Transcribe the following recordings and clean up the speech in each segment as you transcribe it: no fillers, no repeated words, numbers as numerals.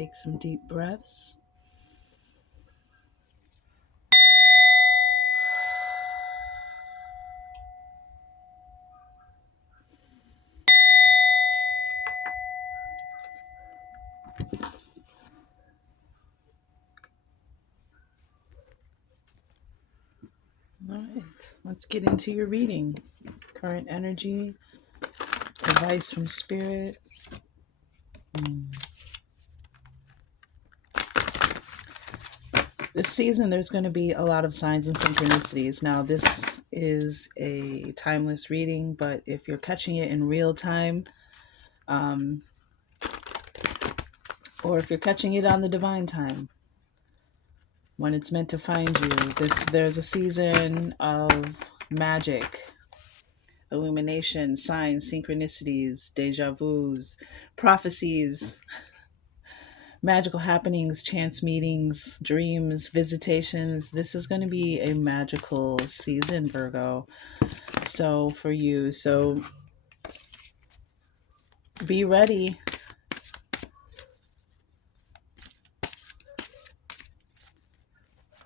Take some deep breaths. All right, let's get into your reading. Current energy, advice from spirit. This season, there's going to be a lot of signs and synchronicities. Now, this is a timeless reading, but if you're catching it in real time, um, or if you're catching it on the divine time, when it's meant to find you, there's a season of magic, illumination, signs, synchronicities, deja vus, prophecies, magical happenings, chance meetings, dreams, visitations. This is going to be a magical season, Virgo. So for you, so be ready.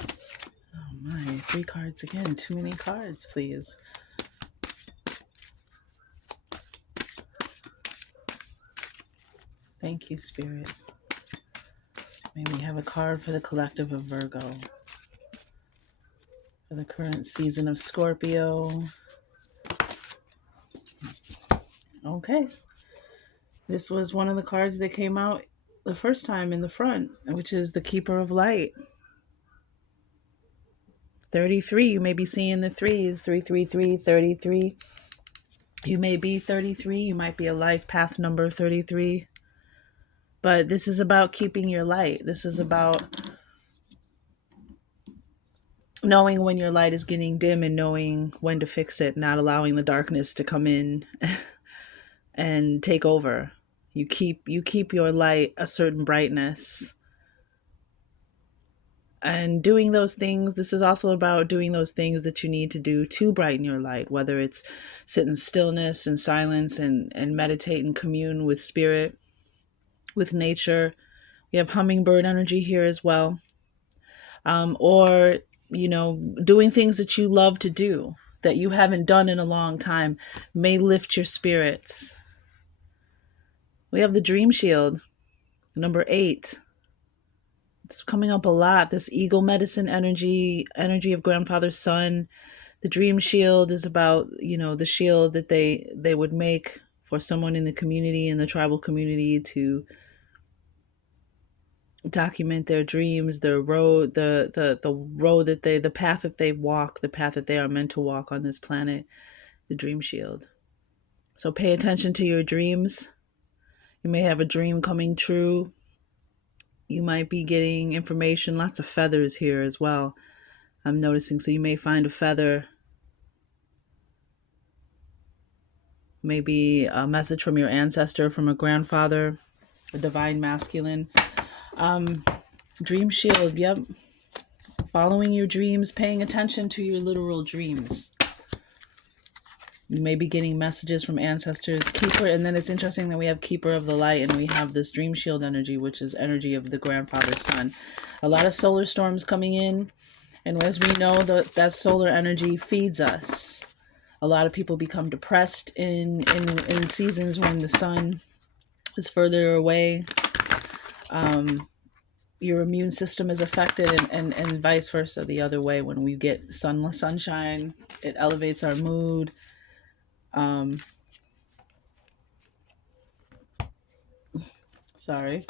Oh my, 3 cards again. Too many cards, please. Thank you, Spirit. May we have a card for the collective of Virgo. For the current season of Scorpio. Okay. This was one of the cards that came out the first time in the front, which is the Keeper of Light. 33, you may be seeing the threes. 333, 33. You may be 33. You might be a life path number 33. But this is about keeping your light. This is about knowing when your light is getting dim and knowing when to fix it, not allowing the darkness to come in and take over. You keep your light a certain brightness. And doing those things, this is also about doing those things that you need to do to brighten your light, whether it's sit in stillness and silence and meditate and commune with spirit, with nature. We have hummingbird energy here as well. Or, doing things that you love to do that you haven't done in a long time may lift your spirits. We have the Dream Shield, number 8. It's coming up a lot. This eagle medicine energy of grandfather's son. The Dream Shield is about, the shield that they would make for someone in the community, in the tribal community, to document their dreams, their road, the road that the path that they walk, the path that they are meant to walk on this planet, the Dream Shield. So pay attention to your dreams. You may have a dream coming true. You might be getting information, lots of feathers here as well, I'm noticing. So you may find a feather, maybe a message from your ancestor, from a grandfather, a divine masculine. Dream Shield, yep. Following your dreams, paying attention to your literal dreams. You may be getting messages from ancestors. Keeper, and then it's interesting that we have Keeper of the Light, and we have this Dream Shield energy, which is energy of the grandfather's son. A lot of solar storms coming in, and as we know, that solar energy feeds us. A lot of people become depressed in seasons when the sun is further away. Your immune system is affected, and vice versa, the other way. When we get sunshine, it elevates our mood. Sorry.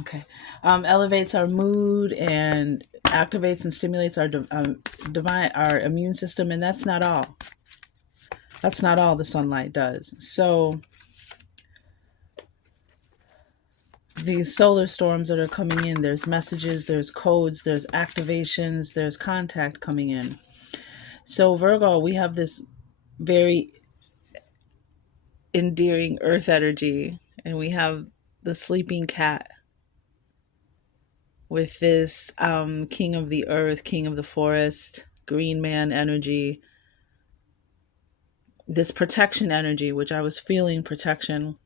Okay. Elevates our mood and activates and stimulates our our immune system, and that's not all. That's not all the sunlight does. So these solar storms that are coming in, there's messages, there's codes, there's activations, there's contact coming in. So Virgo, we have this very endearing earth energy, and we have the sleeping cat with this king of the earth, king of the forest, green man energy, this protection energy, which I was feeling protection.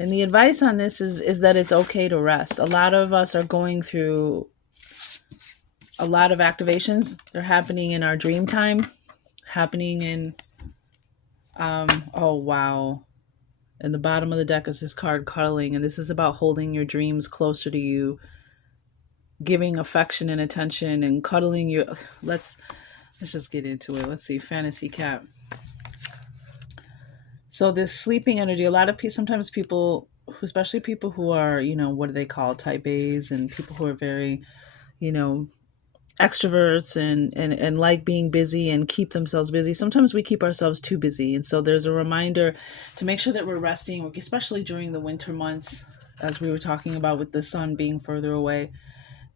And the advice on this is that it's okay to rest. A lot of us are going through a lot of activations. They're happening in our dream time, happening in oh wow. And the bottom of the deck is this card cuddling, and this is about holding your dreams closer to you, giving affection and attention and cuddling your let's just get into it. Let's see, fantasy cat. So this sleeping energy, a lot of people, sometimes people, especially people who are, what do they call type A's, and people who are very, you know, extroverts and like being busy and keep themselves busy. Sometimes we keep ourselves too busy. And so there's a reminder to make sure that we're resting, especially during the winter months, as we were talking about with the sun being further away.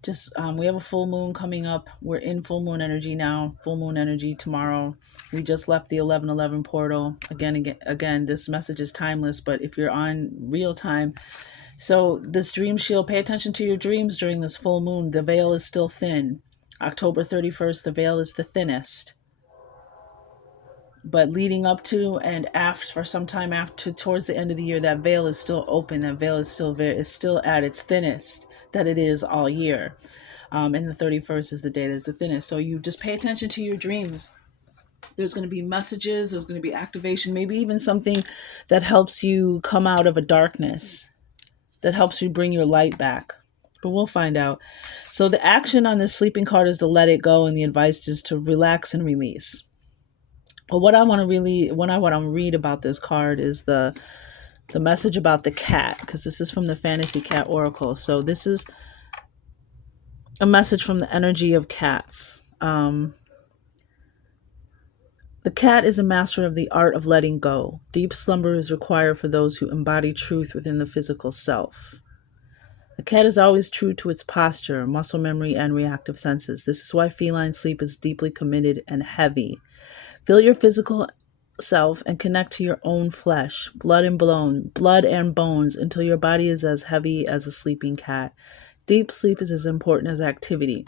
Just we have a full moon coming up. We're in full moon energy now. Full moon energy tomorrow. We just left the 11:11 portal. Again, this message is timeless, but if you're on real time, so this dream shield, pay attention to your dreams during this full moon. The veil is still thin. October 31st, the veil is the thinnest. But leading up to and after, for some time after, towards the end of the year, that veil is still open. That veil is still at its thinnest that it is all year. And the 31st is the day that's the thinnest. So you just pay attention to your dreams. There's going to be messages. There's going to be activation. Maybe even something that helps you come out of a darkness, that helps you bring your light back. But we'll find out. So the action on this sleeping card is to let it go, and the advice is to relax and release. But what I want to read about this card is the message about the cat, because this is from the Fantasy Cat Oracle. So this is a message from the energy of cats. The cat is a master of the art of letting go. Deep slumber is required for those who embody truth within the physical self. The cat is always true to its posture, muscle memory, and reactive senses. This is why feline sleep is deeply committed and heavy. Feel your physical self and connect to your own flesh, blood and bones, until your body is as heavy as a sleeping cat. Deep sleep is as important as activity.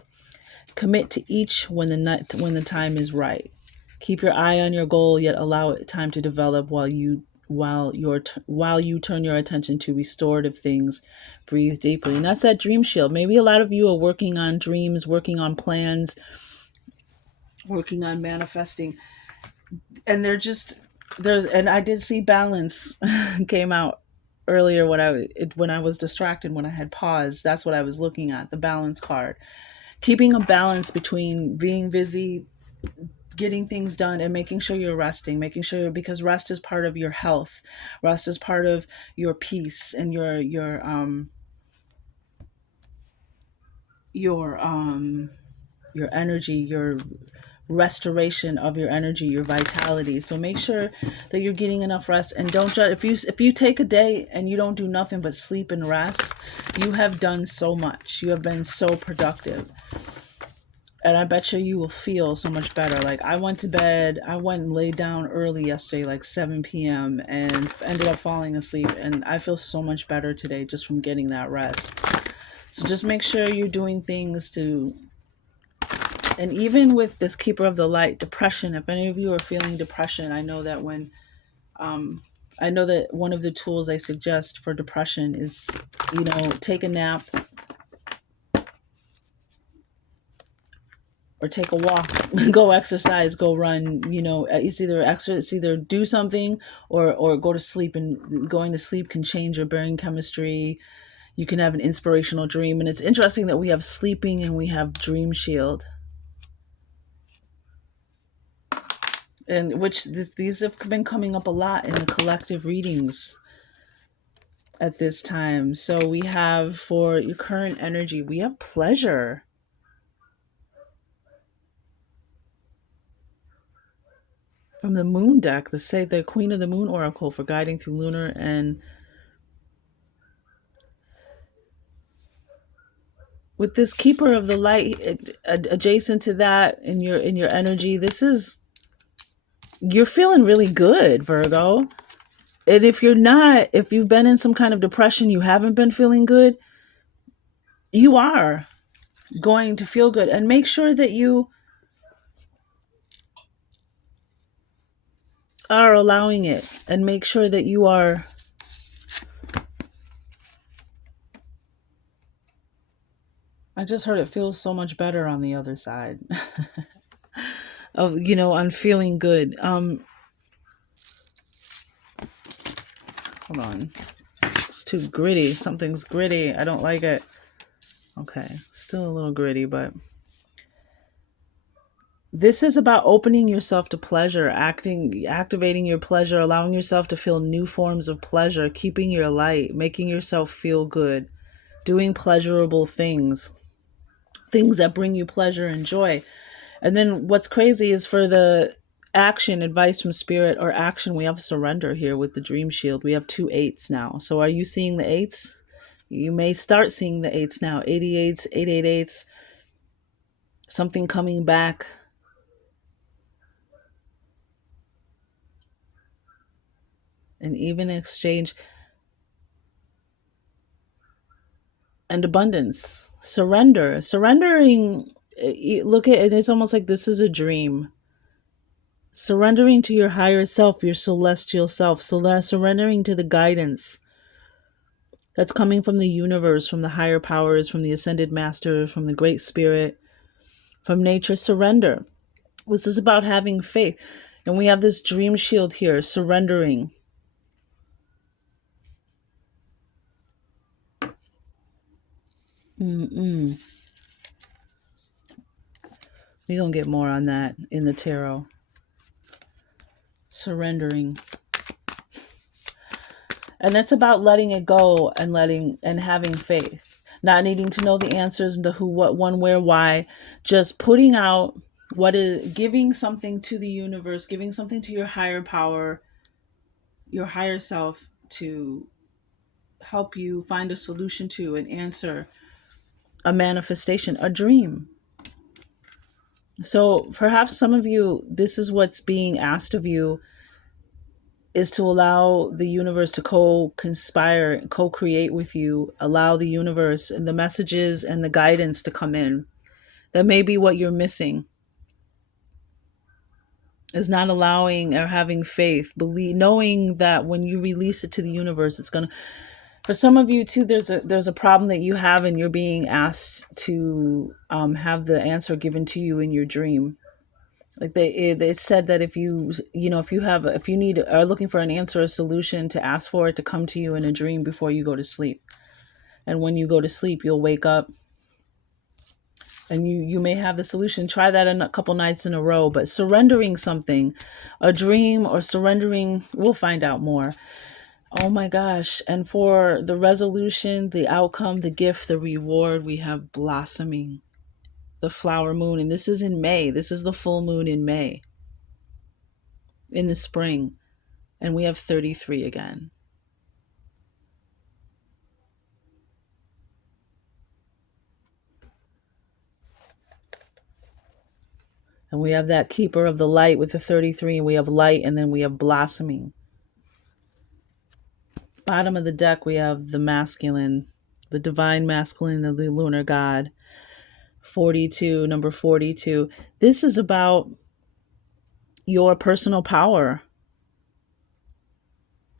Commit to each when the time is right. Keep your eye on your goal, yet allow it time to develop while you turn your attention to restorative things. Breathe deeply. And that's that dream shield. Maybe a lot of you are working on dreams, working on plans, working on manifesting. And and I did see balance came out earlier when I was distracted, when I had paused. That's what I was looking at, the balance card. Keeping a balance between being busy, getting things done, and making sure you're resting, because rest is part of your health. Rest is part of your peace and your energy, your restoration of your energy, your vitality. So make sure that you're getting enough rest, and don't judge. If you take a day and you don't do nothing but sleep and rest, you have done so much. You have been so productive. And I bet you will feel so much better. Like I went and laid down early yesterday, like 7 p.m. and ended up falling asleep. And I feel so much better today just from getting that rest. So just make sure you're doing things and even with this Keeper of the Light, depression, if any of you are feeling depression, I know that one of the tools I suggest for depression is, take a nap, or take a walk, go exercise, go run. It's either do something or go to sleep. And going to sleep can change your brain chemistry. You can have an inspirational dream. And it's interesting that we have sleeping and we have dream shield, and these have been coming up a lot in the collective readings at this time. So we have, for your current energy, we have pleasure. From the Moon deck, the Queen of the Moon Oracle, for guiding through lunar. And with this Keeper of the Light adjacent to that in your energy, you're feeling really good, Virgo. And if you've been in some kind of depression, you haven't been feeling good, you are going to feel good. And make sure that you are allowing it, and make sure that you are I just heard it feels so much better on the other side. Of, you know, I'm feeling good. Hold on. It's too gritty. Something's gritty. I don't like it. Okay. Still a little gritty, but this is about opening yourself to pleasure, activating your pleasure, allowing yourself to feel new forms of pleasure, keeping your light, making yourself feel good, doing pleasurable things, things that bring you pleasure and joy. And then what's crazy is for the action, advice from spirit or action, we have surrender here with the dream shield. We have 2 8s now. So are you seeing the eights? You may start seeing the eights now. 88s, 888s, something coming back. And even exchange and abundance. Surrendering. Look at it, it's almost like this is a dream. Surrendering to your higher self, your celestial self, surrendering to the guidance that's coming from the universe, from the higher powers, from the ascended masters, from the great spirit, from nature. Surrender. This is about having faith. And we have this dream shield here, surrendering. We're going to get more on that in the tarot. Surrendering. And that's about letting it go and having faith. Not needing to know the answers, the who, what, when, where, why. Just putting out what is, giving something to the universe, giving something to your higher power, your higher self to help you find a solution to an answer, a manifestation, a dream. So perhaps some of you, this is what's being asked of you, is to allow the universe to co-conspire, co-create with you, allow the universe and the messages and the guidance to come in. That may be what you're missing, is not allowing or having faith, knowing that when you release it to the universe, it's going to, for some of you too, there's a problem that you have and you're being asked to have the answer given to you in your dream. Like it said that if you are looking for an answer, a solution, to ask for it to come to you in a dream before you go to sleep. And when you go to sleep, you'll wake up and you may have the solution. Try that in a couple nights in a row, but surrendering something, a dream, or surrendering, we'll find out more. Oh my gosh. And for the resolution, the outcome, the gift, the reward, we have blossoming, the flower moon. And this is in May. This is the full moon in May, in the spring. And we have 33 again. And we have that keeper of the light with the 33, and we have light, and then we have blossoming. Bottom of the deck, we have the masculine, the divine masculine, the lunar god. 42, number 42. This is about your personal power.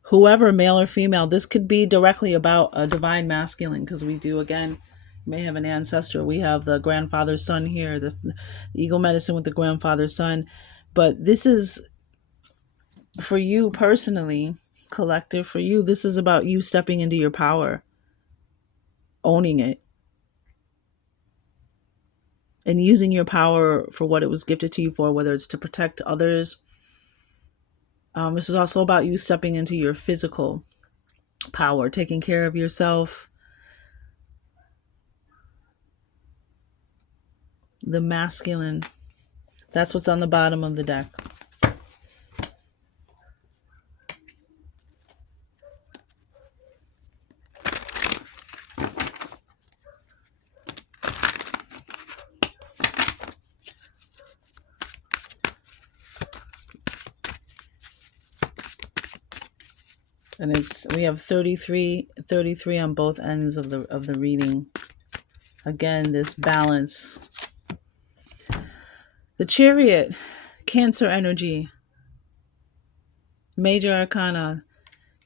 Whoever, male or female, this could be directly about a divine masculine, because we do, again, may have an ancestor. We have the grandfather's son here, the eagle medicine with the grandfather's son. But this is for you personally, collective, for you, this is about you stepping into your power, owning it, and using your power for what it was gifted to you for, whether it's to protect others. This is also about you stepping into your physical power, taking care of yourself. The masculine. That's what's on the bottom of the deck. And we have 33 on both ends of the reading. Again, this balance. The Chariot, Cancer energy. Major Arcana,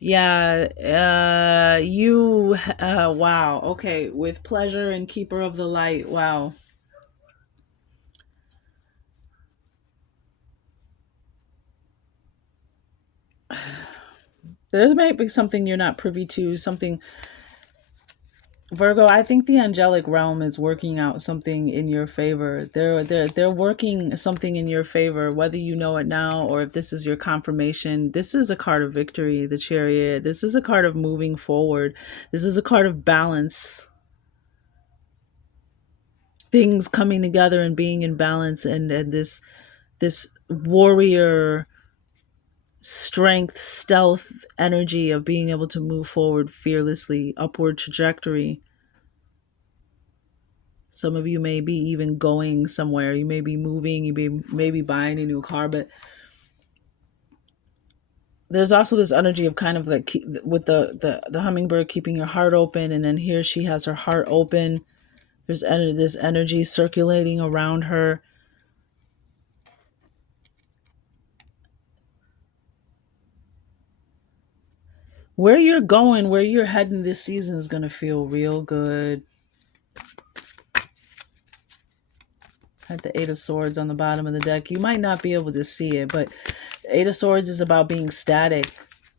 Yeah, you, wow. Okay, with pleasure and keeper of the light. Wow. There might be something you're not privy to, something. Virgo, I think the angelic realm is working out something in your favor. They're working something in your favor, whether you know it now or if this is your confirmation. This is a card of victory, the Chariot. This is a card of moving forward. This is a card of balance. Things coming together and being in balance, and this warrior strength, stealth energy of being able to move forward fearlessly, upward trajectory. Some of you may be even going somewhere. You may be moving, maybe buying a new car, but there's also this energy of kind of like with the hummingbird keeping your heart open, and then here she has her heart open. There's this energy circulating around her. Where you're going, where you're heading this season is going to feel real good. Had the Eight of Swords on the bottom of the deck. You might not be able to see it, but Eight of Swords is about being static,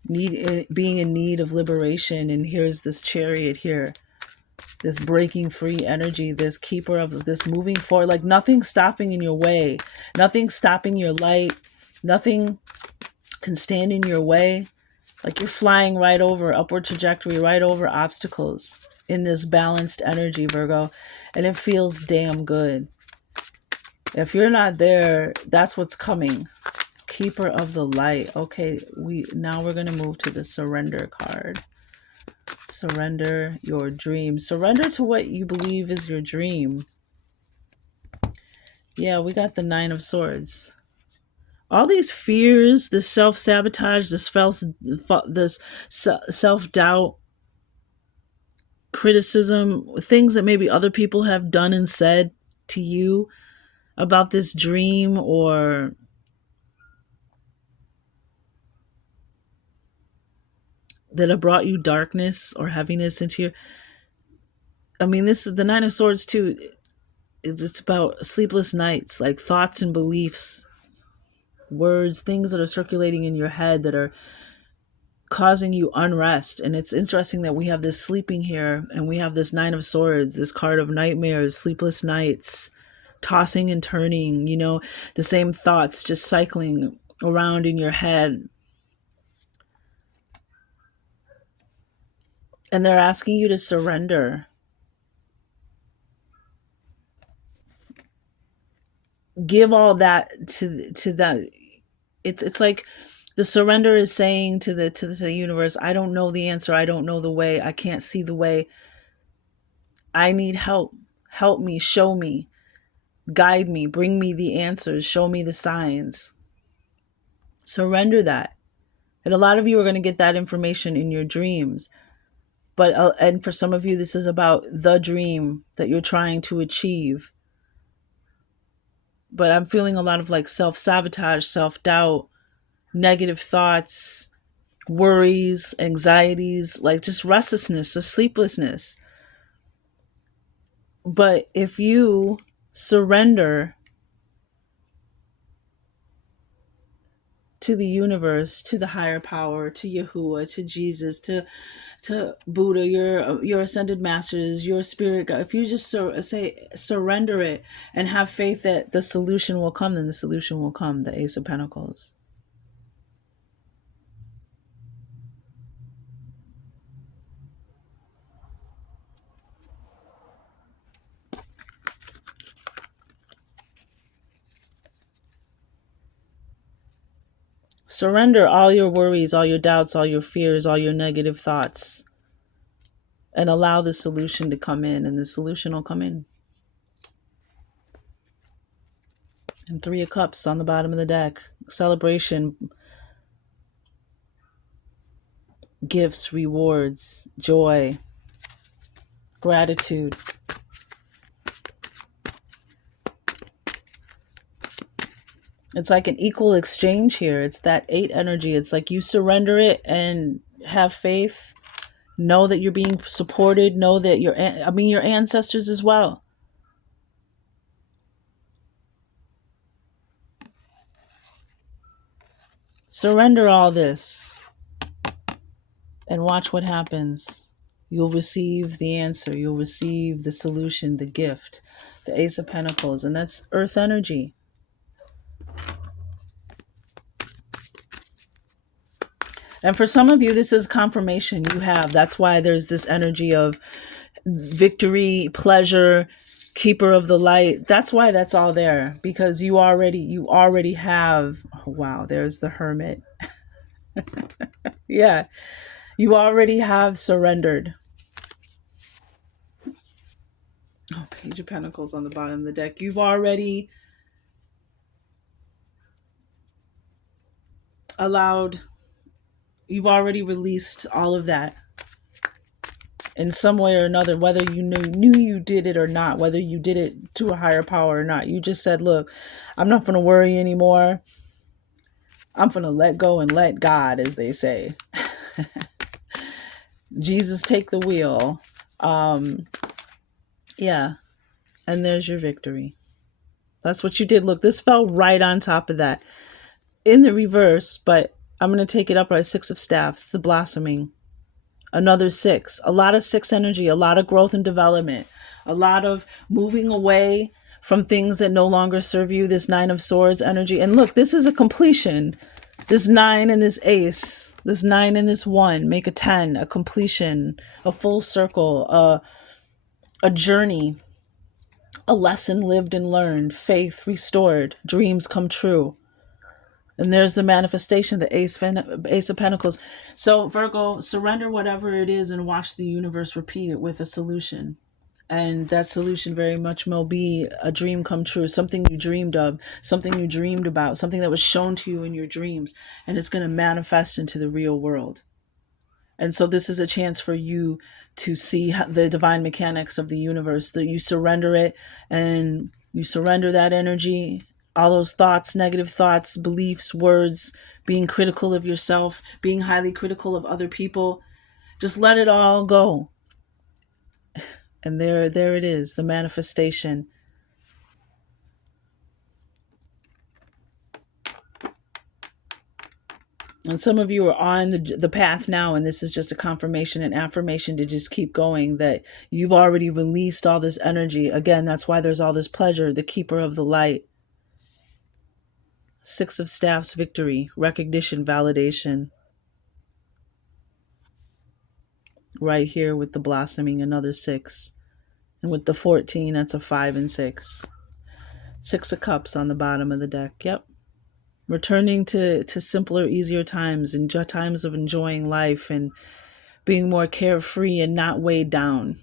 being in need of liberation. And here's this Chariot here, this breaking free energy, this keeper of this moving forward, like nothing stopping in your way, nothing stopping your light, nothing can stand in your way. Like you're flying right over upward trajectory, right over obstacles in this balanced energy, Virgo. And it feels damn good. If you're not there, that's what's coming. Keeper of the light. Okay, we're gonna move to the surrender card. Surrender your dream. Surrender to what you believe is your dream. Yeah, we got the Nine of Swords. All these fears, this self-sabotage, this self-doubt, criticism, things that maybe other people have done and said to you about this dream, or that have brought you darkness or heaviness into your. I mean, this is the Nine of Swords too. It's about sleepless nights, like thoughts and beliefs, words, things that are circulating in your head that are causing you unrest. And it's interesting that we have this sleeping here and we have this Nine of Swords, this card of nightmares, sleepless nights, tossing and turning, the same thoughts just cycling around in your head. And they're asking you to surrender. Give all that to that. It's like the surrender is saying to the universe, I don't know the answer, I don't know the way, I can't see the way, I need help. Help me, show me, guide me, bring me the answers, show me the signs. Surrender that. And a lot of you are going to get that information in your dreams. But and for some of you, this is about the dream that you're trying to achieve. But I'm feeling a lot of like self-sabotage, self-doubt, negative thoughts, worries, anxieties, like just restlessness, a sleeplessness. But if you surrender to the universe, to the higher power, to Yahuwah, to Jesus, to Buddha, your ascended masters, your spirit God, if you just surrender it and have faith that the solution will come, then the solution will come. The Ace of Pentacles. Surrender all your worries, all your doubts, all your fears, all your negative thoughts, and allow the solution to come in, and the solution will come in. And Three of Cups on the bottom of the deck. Celebration, gifts, rewards, joy, gratitude. It's like an equal exchange here. It's that 8 energy. It's like you surrender it and Have faith. Know that you're being supported. Know that your ancestors as well. Surrender all this and watch what happens. You'll receive the answer. You'll receive the solution, the gift, the Ace of Pentacles, and that's earth energy. And for some of you, this is confirmation you have. That's why there's this energy of victory, pleasure, keeper of the light. That's why that's all there, because you already have. Oh, wow, there's the Hermit. Yeah, you already have surrendered. Oh, Page of Pentacles on the bottom of the deck. Allowed, you've already released all of that in some way or another, whether you knew you did it or not, whether you did it to a higher power or not. You just said, look, I'm not going to worry anymore. I'm going to let go and let God, as they say. Jesus, take the wheel. Yeah. And there's your victory. That's what you did. Look, this fell right on top of that. In the reverse, but I'm going to take it up by 6 of Staffs, the blossoming. Another 6. A lot of 6 energy, a lot of growth and development, a lot of moving away from things that no longer serve you. This 9 of Swords energy. And look, this is a completion. This 9 and this Ace, this 9 and this 1 make a 10, a completion, a full circle, a journey, a lesson lived and learned, faith restored, dreams come true. And there's the manifestation, the Ace of Pentacles. So Virgo, surrender whatever it is and watch the universe repeat it with a solution. And that solution very much will be a dream come true, something you dreamed of, something you dreamed about, something that was shown to you in your dreams. And it's going to manifest into the real world. And so this is a chance for you to see the divine mechanics of the universe, that you surrender it and you surrender that energy, all those thoughts, negative thoughts, beliefs, words, being critical of yourself, being highly critical of other people. Just let it all go. And there it is, the manifestation. And some of you are on the path now, and this is just a confirmation and affirmation to just keep going, that you've already released all this energy. Again, that's why there's all this pleasure, the keeper of the light. 6 of Staffs, victory, recognition, validation. Right here with the blossoming, another 6. And with the 14, that's a 5 and 6. 6 of Cups on the bottom of the deck. Yep. Returning to simpler, easier times, and times of enjoying life and being more carefree and not weighed down.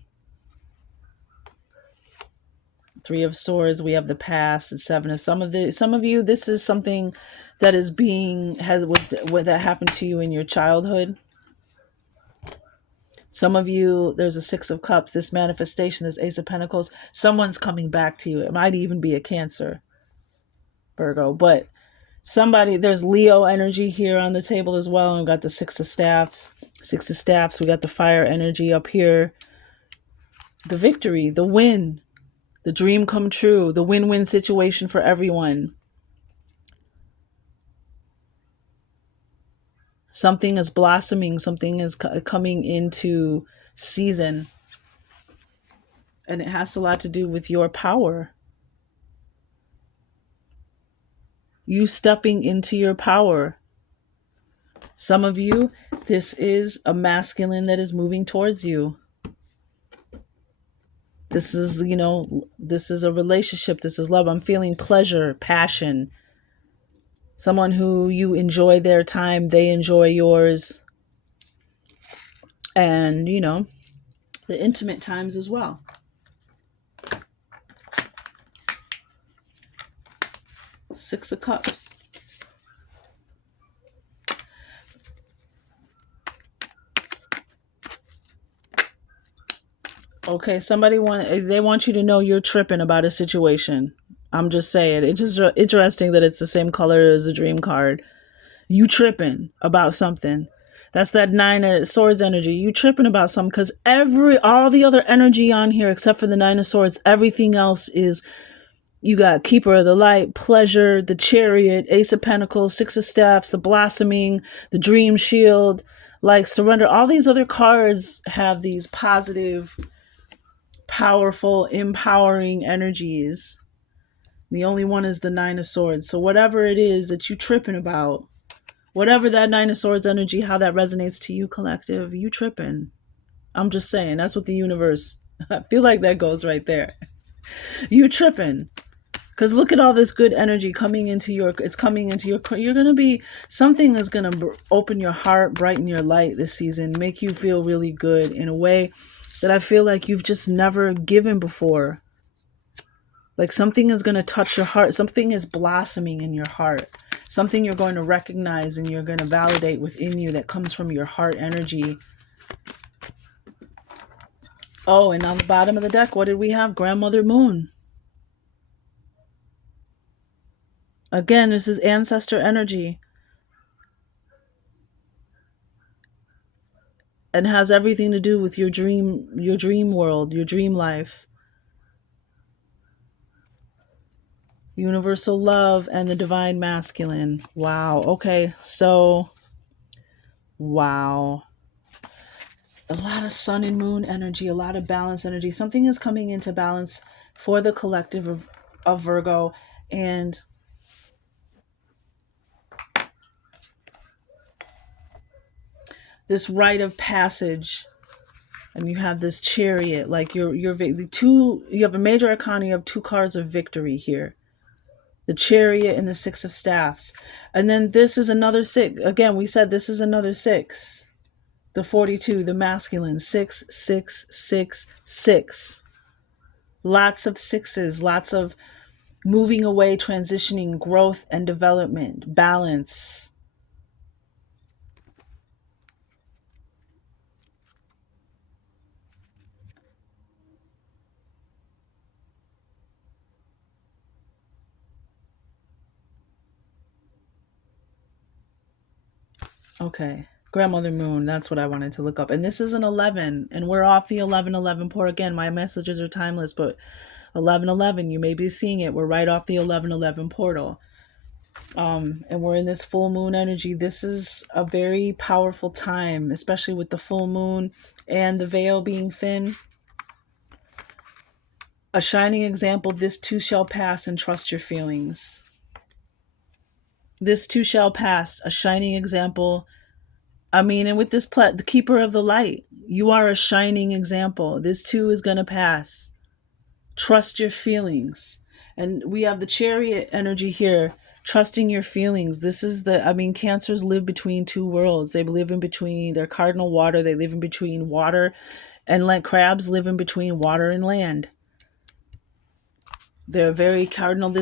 3 of Swords, we have the past, and 7 of some of you, this is something that is that happened to you in your childhood. Some of you, there's a 6 of Cups, this manifestation, this Ace of Pentacles. Someone's coming back to you. It might even be a Cancer, Virgo, but there's Leo energy here on the table as well. And we've got the 6 of Staffs. 6 of Staffs, we got the fire energy up here. The victory, the win, the dream come true, the win-win situation for everyone. Something is blossoming, something is coming into season. And it has a lot to do with your power. You stepping into your power. Some of you, this is a masculine that is moving towards you. This is, this is a relationship. This is love. I'm feeling pleasure, passion. Someone who you enjoy their time, they enjoy yours. And, the intimate times as well. Six of Cups. Okay, they want you to know you're tripping about a situation. I'm just saying, it's just interesting that it's the same color as the dream card. You tripping about something. That's that nine of swords energy. You tripping about something because all the other energy on here except for the nine of swords, everything else is, you got keeper of the light, pleasure, the chariot, ace of pentacles, six of staffs, the blossoming, the dream shield, like surrender. All these other cards have these positive, powerful, empowering energies. The only one is the nine of swords. So whatever it is that you tripping about, whatever that nine of swords energy, how that resonates to you, collective, you tripping. I'm just saying, that's what the universe, I feel like that goes right there. You tripping. Because look at all this good energy coming into it's coming into you're going to be, something is going to open your heart, brighten your light this season, make you feel really good in a way that I feel like you've just never given before. Like something is going to touch your heart. Something is blossoming in your heart. Something you're going to recognize and you're going to validate within you that comes from your heart energy. Oh, and on the bottom of the deck, what did we have? Grandmother Moon. Again, this is ancestor energy. And has everything to do with your dream world, your dream life. Universal love and the divine masculine. Wow. Okay. So, wow. A lot of sun and moon energy, a lot of balance energy. Something is coming into balance for the collective of Virgo. And this rite of passage, and you have this chariot, like you have a major arcana, you have two cards of victory here. The chariot and the six of staffs. And then this is another six. Again, we said this is another six. The 42, the masculine, 6, 6, 6, 6. Lots of sixes, lots of moving away, transitioning, growth and development, balance. Okay. Grandmother Moon, that's what I wanted to look up. And this is an 11, and we're off the 1111 port. Again, my messages are timeless, but 1111, you may be seeing it. We're right off the 1111 portal. And we're in this full moon energy. This is a very powerful time, especially with the full moon and the veil being thin. A shining example, this too shall pass, and trust your feelings. This too shall pass, a shining example. I mean, and with this the keeper of the light, you are a shining example. This too is going to pass. Trust your feelings. And we have the chariot energy here, trusting your feelings. This is Cancers live between two worlds. They live in between their cardinal water. They live in between water and land. Crabs live in between water and land. They're very cardinal.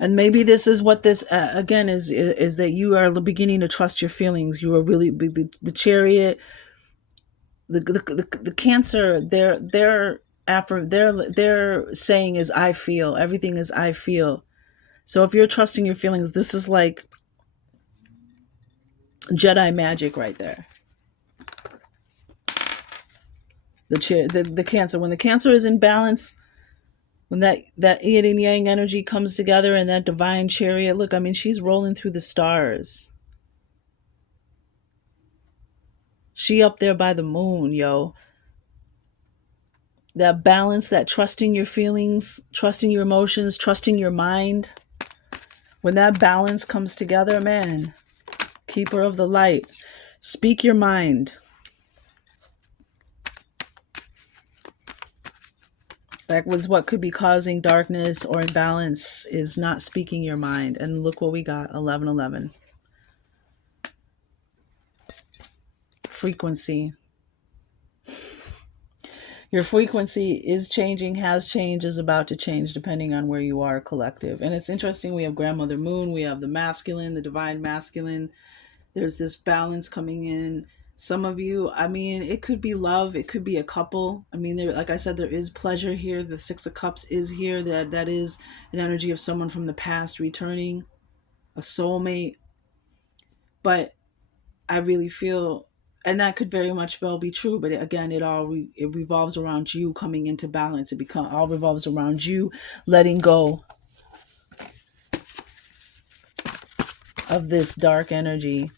And maybe this is what this again is that you are beginning to trust your feelings. You are really the chariot, the Cancer. Their saying is I feel. Everything is I feel. So if you're trusting your feelings, this is like Jedi magic right there. The Cancer. When the Cancer is in balance, when that yin and yang energy comes together and that divine chariot, look, I mean, she's rolling through the stars. She up there by the moon, yo. That balance, that trusting your feelings, trusting your emotions, trusting your mind. When that balance comes together, man, keeper of the light, speak your mind. That was what could be causing darkness or imbalance, is not speaking your mind. And look what we got, 1111. Frequency. Your frequency is changing, has changed, is about to change depending on where you are, collective. And it's interesting, we have Grandmother Moon, we have the masculine, the divine masculine. There's this balance coming in. Some of you, I mean, it could be love, it could be a couple. I mean, like I said, there is pleasure here. The Six of Cups is here. That is an energy of someone from the past returning, a soulmate. But I really feel And that could very much well be true, but again, it revolves around you coming into balance. All revolves around you letting go of this dark energy,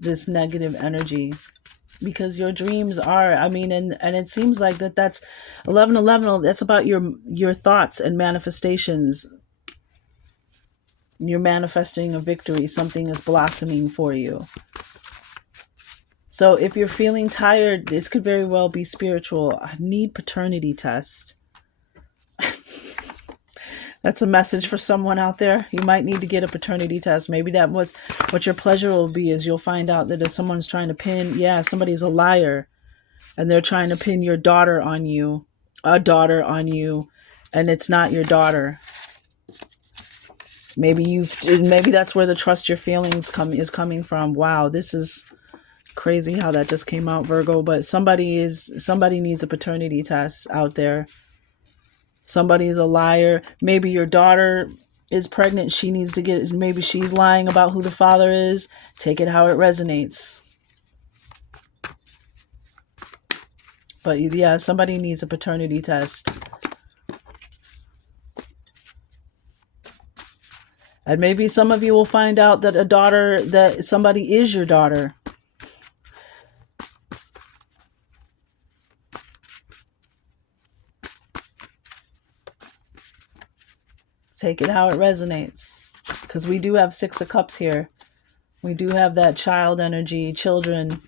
this negative energy, because your dreams are, I mean, and it seems like that's 1111. That's about your thoughts and manifestations. You're manifesting a victory. Something is blossoming for you. So if you're feeling tired, this could very well be spiritual. I need paternity test. That's a message for someone out there. You might need to get a paternity test. Maybe that was what your pleasure will be, is you'll find out that if someone's trying to pin, somebody's a liar and they're trying to pin your daughter on you, a daughter on you, and it's not your daughter. Maybe that's where the trust your feelings is coming from. Wow, this is crazy how that just came out, Virgo. But somebody needs a paternity test out there. Somebody is a liar. Maybe your daughter is pregnant. Maybe she's lying about who the father is. Take it how it resonates. But yeah, somebody needs a paternity test. And maybe some of you will find out that somebody is your daughter. Take it how it resonates. Because we do have 6 of Cups here. We do have that child energy, children.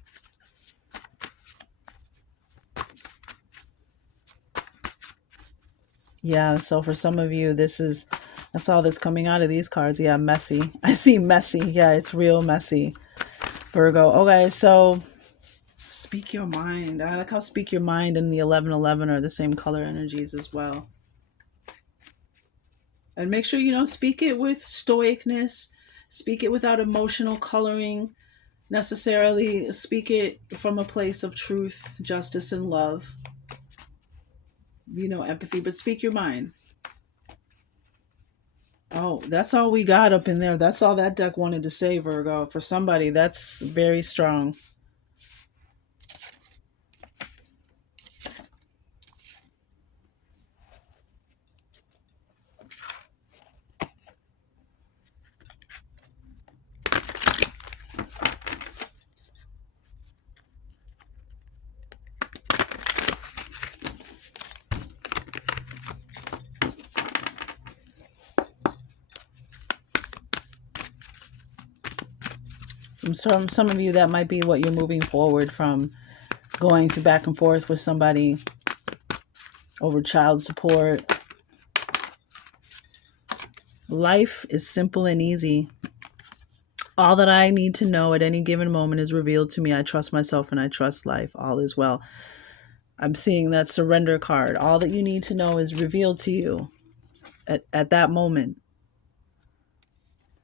Yeah, so for some of you, that's all that's coming out of these cards. Yeah, messy. I see messy. Yeah, it's real messy. Virgo. Okay, so speak your mind. I like how speak your mind and the 1111 are the same color energies as well. And make sure you don't speak it with stoicness. Speak it without emotional coloring necessarily. Speak it from a place of truth, justice, and love. Empathy, but speak your mind. Oh, that's all we got up in there. That's all that deck wanted to say, Virgo. For somebody, that's very strong. Some of you, that might be what you're moving forward from, going to back and forth with somebody over child support. Life is simple and easy. All that I need to know at any given moment is revealed to me. I trust myself and I trust life. All is well. I'm seeing that surrender card. All that you need to know is revealed to you at that moment.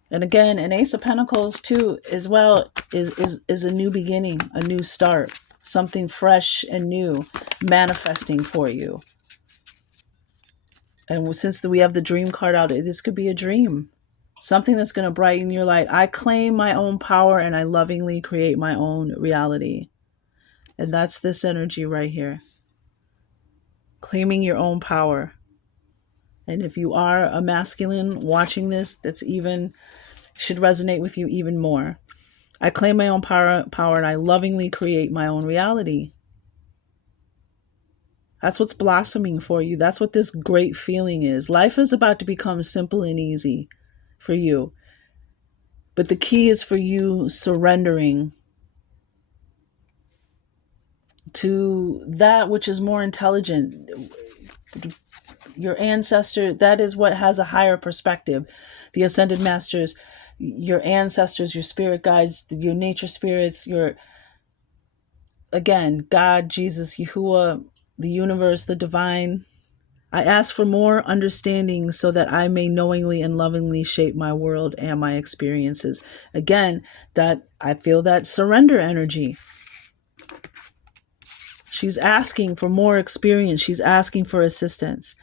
And again, an Ace of Pentacles too, as well, is a new beginning, a new start, something fresh and new manifesting for you. And since we have the dream card out, this could be a dream, something that's going to brighten your light. I claim my own power and I lovingly create my own reality. And that's this energy right here. Claiming your own power. And if you are a masculine watching this, should resonate with you even more. I claim my own power and I lovingly create my own reality. That's what's blossoming for you. That's what this great feeling is. Life is about to become simple and easy for you. But the key is for you surrendering to that which is more intelligent. Your ancestor, that is what has a higher perspective. The ascended masters, your ancestors, your spirit guides, your nature spirits, again, God, Jesus, Yahuwah, the universe, the divine. I ask for more understanding so that I may knowingly and lovingly shape my world and my experiences. Again, that I feel that surrender energy. She's asking for more experience. She's asking for assistance.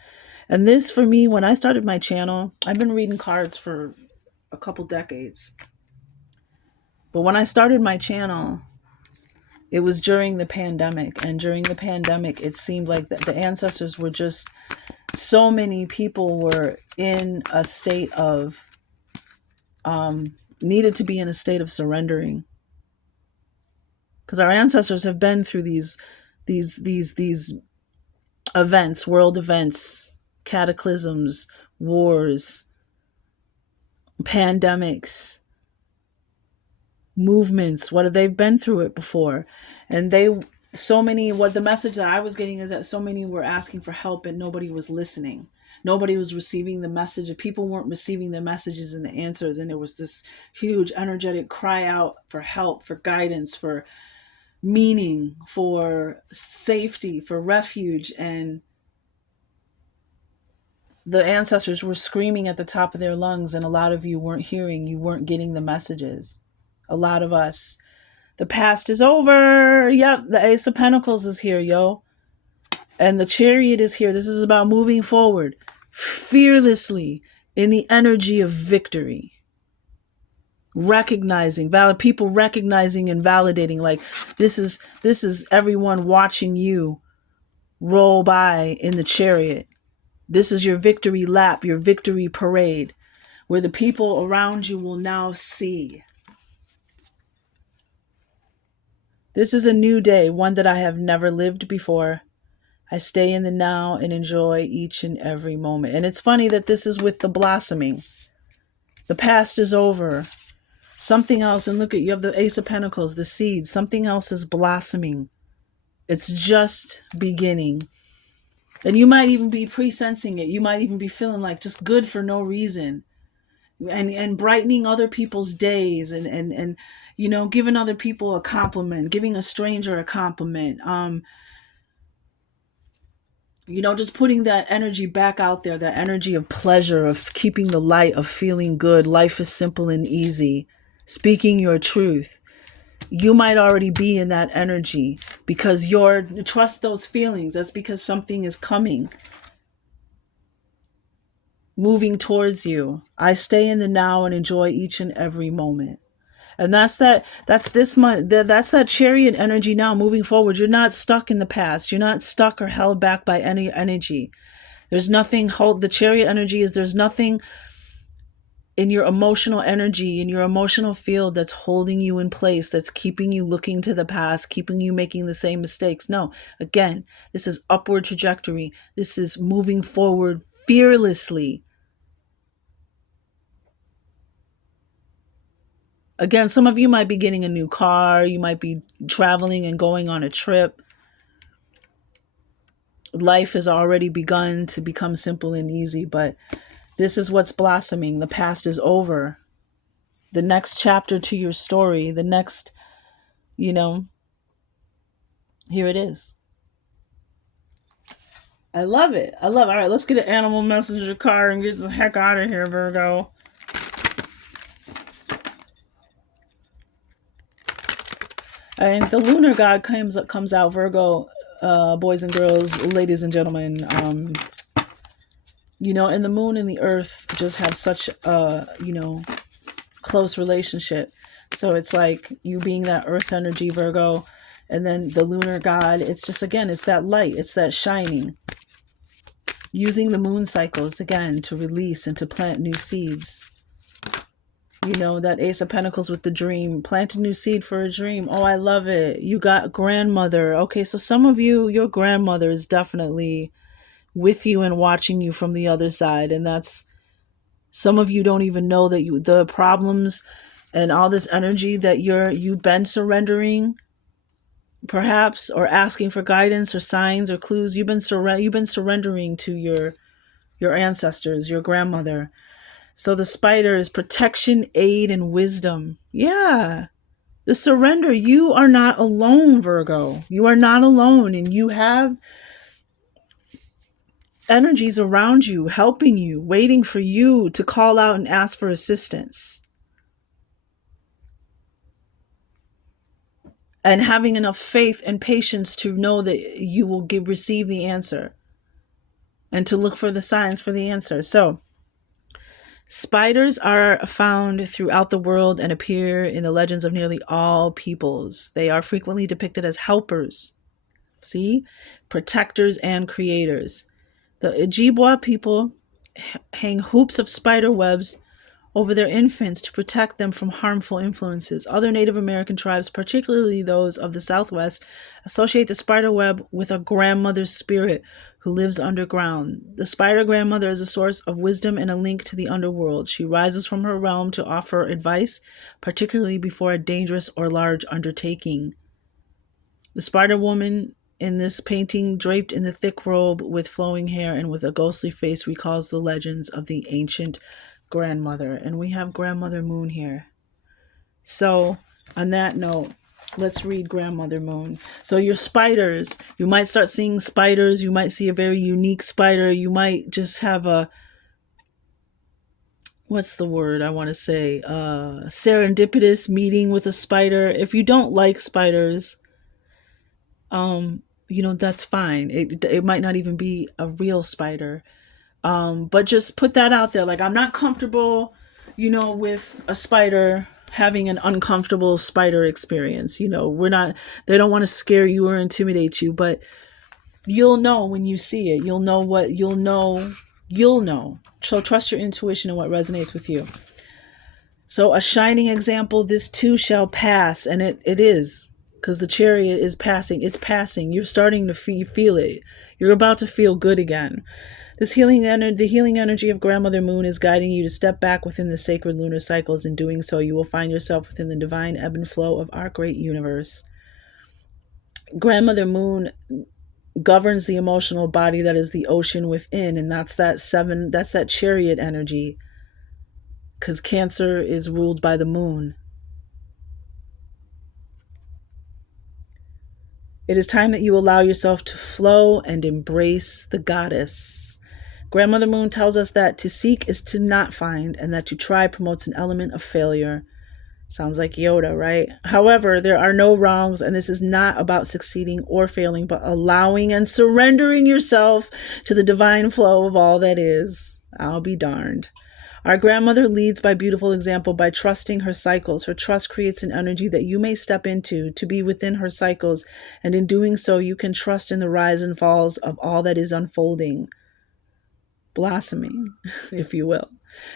And this, for me, when I started my channel, I've been reading cards for a couple decades. But when I started my channel, it was during the pandemic. And during the pandemic, it seemed like the ancestors were just, so many people were in a state of, needed to be in a state of surrendering. Because our ancestors have been through these events, world events, cataclysms, wars, pandemics, movements. What have they been through it before? And what the message that I was getting is that so many were asking for help and nobody was listening. Nobody was receiving the message. People weren't receiving the messages and the answers. And there was this huge energetic cry out for help, for guidance, for meaning, for safety, for refuge. And the ancestors were screaming at the top of their lungs, and a lot of you weren't hearing, you weren't getting the messages. A lot of us. The past is over. Yep, the Ace of Pentacles is here, yo. And the Chariot is here. This is about moving forward fearlessly in the energy of victory. Recognizing, people recognizing and validating, like this is everyone watching you roll by in the Chariot. This is your victory lap, your victory parade, where the people around you will now see. This is a new day, one that I have never lived before. I stay in the now and enjoy each and every moment. And it's funny that this is with the blossoming. The past is over. Something else, and look at, you have the Ace of Pentacles, the seed. Something else is blossoming. It's just beginning. And you might even be pre-sensing it. You might even be feeling like just good for no reason. And brightening other people's days and giving other people a compliment, giving a stranger a compliment. Just putting that energy back out there, that energy of pleasure, of keeping the light, of feeling good. Life is simple and easy. Speaking your truth. You might already be in that energy because trust those feelings. That's because something is coming, moving towards you. I stay in the now and enjoy each and every moment. And that's this month. That's that Chariot energy now moving forward. You're not stuck in the past. You're not stuck or held back by any energy. There's nothing the Chariot energy is, there's nothing in your emotional energy, in your emotional field that's holding you in place, that's keeping you looking to the past, keeping you making the same mistakes. No, again, this is upward trajectory. This is moving forward fearlessly. Again, some of you might be getting a new car. You might be traveling and going on a trip. Life has already begun to become simple and easy, but this is what's blossoming. The past is over. The next chapter to your story, the next, here it is. I love it. All right, let's get an animal messenger card and get the heck out of here, Virgo. And the lunar god comes out, Virgo, boys and girls, ladies and gentlemen. And the moon and the earth just have such a, close relationship. So it's like you being that earth energy, Virgo, and then the lunar god, it's just, again, it's that light, it's that shining. Using the moon cycles, again, to release and to plant new seeds. That Ace of Pentacles with the dream. Plant a new seed for a dream. Oh, I love it. You got grandmother. Okay, so some of you, your grandmother is definitely with you and watching you from the other side. And that's, some of you don't even know that the problems and all this energy that you've been surrendering, perhaps, or asking for guidance or signs or clues. You've been surrendering to your ancestors, your grandmother. So the spider is protection, aid, and wisdom. Yeah. The surrender. You are not alone, Virgo. You are not alone. And you have energies around you, helping you, waiting for you to call out and ask for assistance. And having enough faith and patience to know that you will receive the answer. And to look for the signs for the answer. So Spiders are found throughout the world and appear in the legends of nearly all peoples. They are frequently depicted as helpers, see, protectors and creators. The Ojibwa people hang hoops of spider webs over their infants to protect them from harmful influences. Other Native American tribes, particularly those of the Southwest, associate the spider web with a grandmother's spirit who lives underground. The spider grandmother is a source of wisdom and a link to the underworld. She rises from her realm to offer advice, particularly before a dangerous or large undertaking. The spider woman in this painting, draped in the thick robe with flowing hair and with a ghostly face, recalls the legends of the ancient grandmother. And we have Grandmother Moon here. So, on that note, let's read Grandmother Moon. So, your spiders, you might start seeing spiders. You might see a very unique spider. You might just have a, what's the word I want to say? Serendipitous meeting with a spider. If you don't like spiders, that's fine. It might not even be a real spider. But just put that out there. Like, I'm not comfortable, with a spider having an uncomfortable spider experience. They don't want to scare you or intimidate you, but you'll know when you see it. You'll know. So trust your intuition and what resonates with you. So a shining example, this too shall pass, and it is. Because the chariot is passing. It's passing. You're starting to feel it. You're about to feel good again. The healing energy of Grandmother Moon is guiding you to step back within the sacred lunar cycles. In doing so, you will find yourself within the divine ebb and flow of our great universe. Grandmother Moon governs the emotional body that is the ocean within, and that's that chariot energy. Because Cancer is ruled by the moon. It is time that you allow yourself to flow and embrace the goddess. Grandmother Moon tells us that to seek is to not find, and that to try promotes an element of failure. Sounds like Yoda, right? However, there are no wrongs, and this is not about succeeding or failing, but allowing and surrendering yourself to the divine flow of all that is. I'll be darned. Our grandmother leads by beautiful example by trusting her cycles. Her trust creates an energy that you may step into to be within her cycles, and in doing so, you can trust in the rise and falls of all that is unfolding, blossoming, if you will.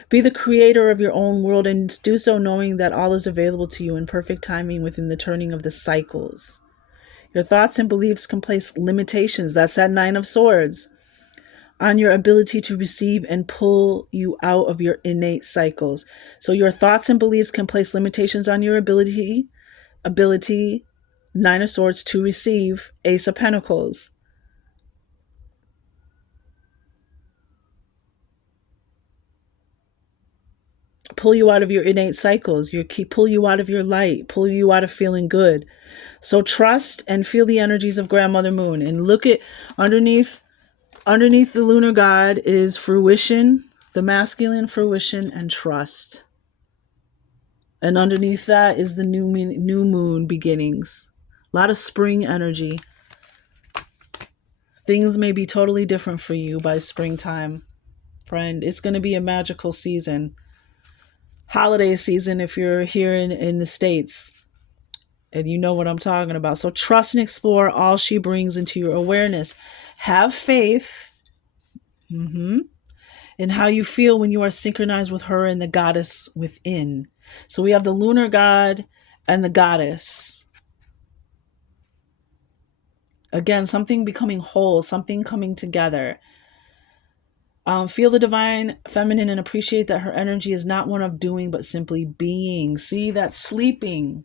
Be the creator of your own world, and do so knowing that all is available to you in perfect timing within the turning of the cycles. Your thoughts and beliefs can place limitations, that's that Nine of Swords, on your ability to receive and pull you out of your innate cycles. So your thoughts and beliefs can place limitations on your ability, Nine of Swords, to receive, Ace of Pentacles. Pull you out of your innate cycles, pull you out of your light, pull you out of feeling good. So trust and feel the energies of Grandmother Moon, and look at underneath the lunar god is fruition, the masculine fruition, and trust. And underneath that is the new moon beginnings. A lot of spring energy. Things may be totally different for you by springtime, friend. It's going to be a magical season. Holiday season if you're here in the States. And you know what I'm talking about. So trust and explore all she brings into your awareness. Have faith in how you feel when you are synchronized with her and the goddess within. So we have the lunar god and the goddess. Again, something becoming whole, something coming together. Feel the divine feminine and appreciate that her energy is not one of doing, but simply being. See, that's sleeping.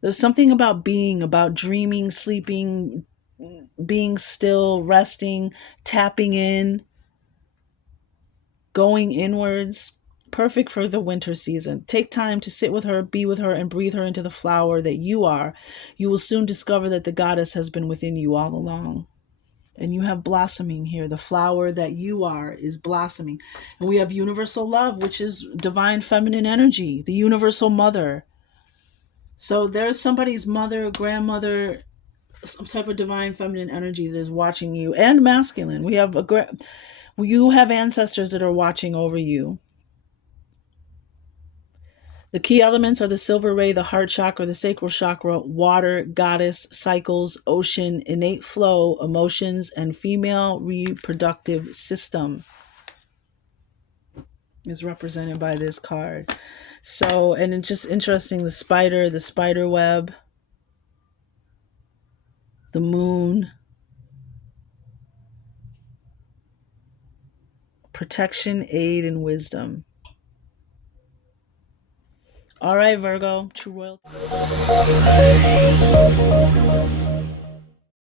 There's something about being, about dreaming, sleeping, being still, resting, tapping in, going inwards. Perfect for the winter season. Take time to sit with her, be with her, and breathe her into the flower that you are. You will soon discover that the goddess has been within you all along. And you have blossoming here. The flower that you are is blossoming. And we have universal love, which is divine feminine energy, the universal mother. So there's somebody's mother, grandmother, some type of divine feminine energy that is watching you, and masculine. We have You have ancestors that are watching over you. The key elements are the silver ray, the heart chakra, the sacral chakra, water, goddess, cycles, ocean, innate flow, emotions, and female reproductive system is represented by this card. So, and it's just interesting, the spider web, the moon, protection, aid, and wisdom. All right, Virgo, true royalty.